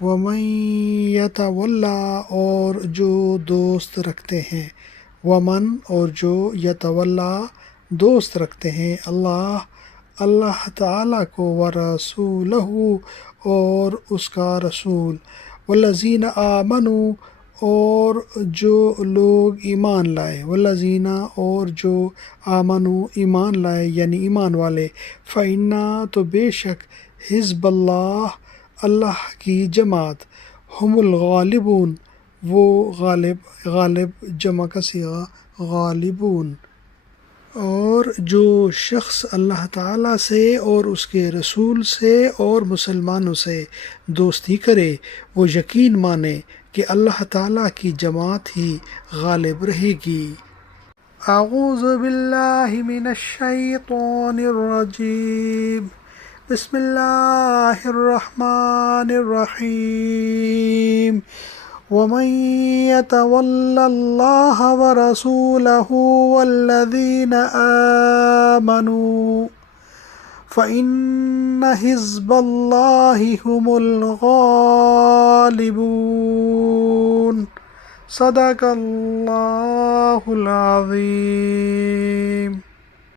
ومن یتولا اور جو دوست رکھتے ہیں، ومن اور جو یتولا دوست رکھتے ہیں اللہ تعالیٰ کو، ورسولہ اور اس کا رسول، والذین آمنوا اور جو لوگ ایمان لائے، والذین اور جو آمنوا ایمان لائے یعنی ایمان والے، فإنا تو بے شک حزب اللہ کی جماعت، ہم الغالبون وہ غالب جمع کا صیغہ غالبون۔ اور جو شخص اللہ تعالیٰ سے اور اس کے رسول سے اور مسلمانوں سے دوستی کرے، وہ یقین مانے کہ اللہ تعالیٰ کی جماعت ہی غالب رہے گی۔ اعوذ باللہ من الشیطان الرجیم، بسم اللہ الرحمن الرحیم۔ ومن يتول اللہ ورسولہ والذین آمنوا فإن حزب اللہ هم الغالبون۔ صدق اللہ العظیم۔